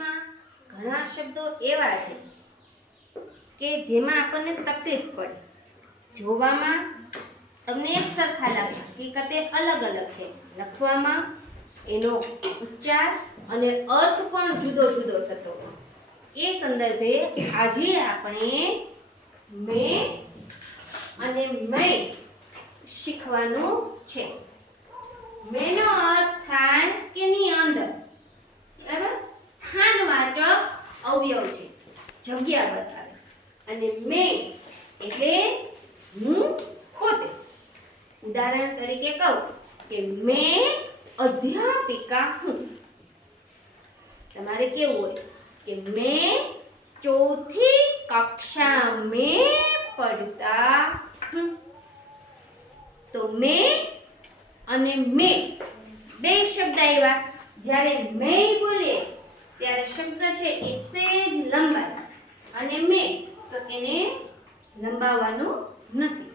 અંગ્રેજીમાં ઘણા શબ્દો એવા છે કે જેમાં આપણને તકલીફ પડે, જોવામાં તમને એક સરખા લાગે, હકીકતે અલગ અલગ છે, લખવામાં એનો ઉચ્ચાર અને અર્થ પણ જુદો જુદો થતો હોય. એ સંદર્ભે આજે આપણે મેં અને મેં શીખવાનું છે. મેનો અર્થ થાય કે ની અંદર, બરાબર, સ્થાનવાચક અવયવ છે, જગ્યા બતાવે. અને મેં એટલે હું પોતે. ઉદાહરણ તરીકે કહું કે મેં અધ્યાપિકા હું. તમારે કેવું હોય કે मैं चौथी कक्षा में पढ़ता हूँ. तो मैं અને મેં બે શબ્દ આવ્યા. જ્યારે મેં બોલીએ ત્યારે શબ્દ છે એ સહેજ લંબાય, અને મેં તો એને લંબાવવાનું નથી.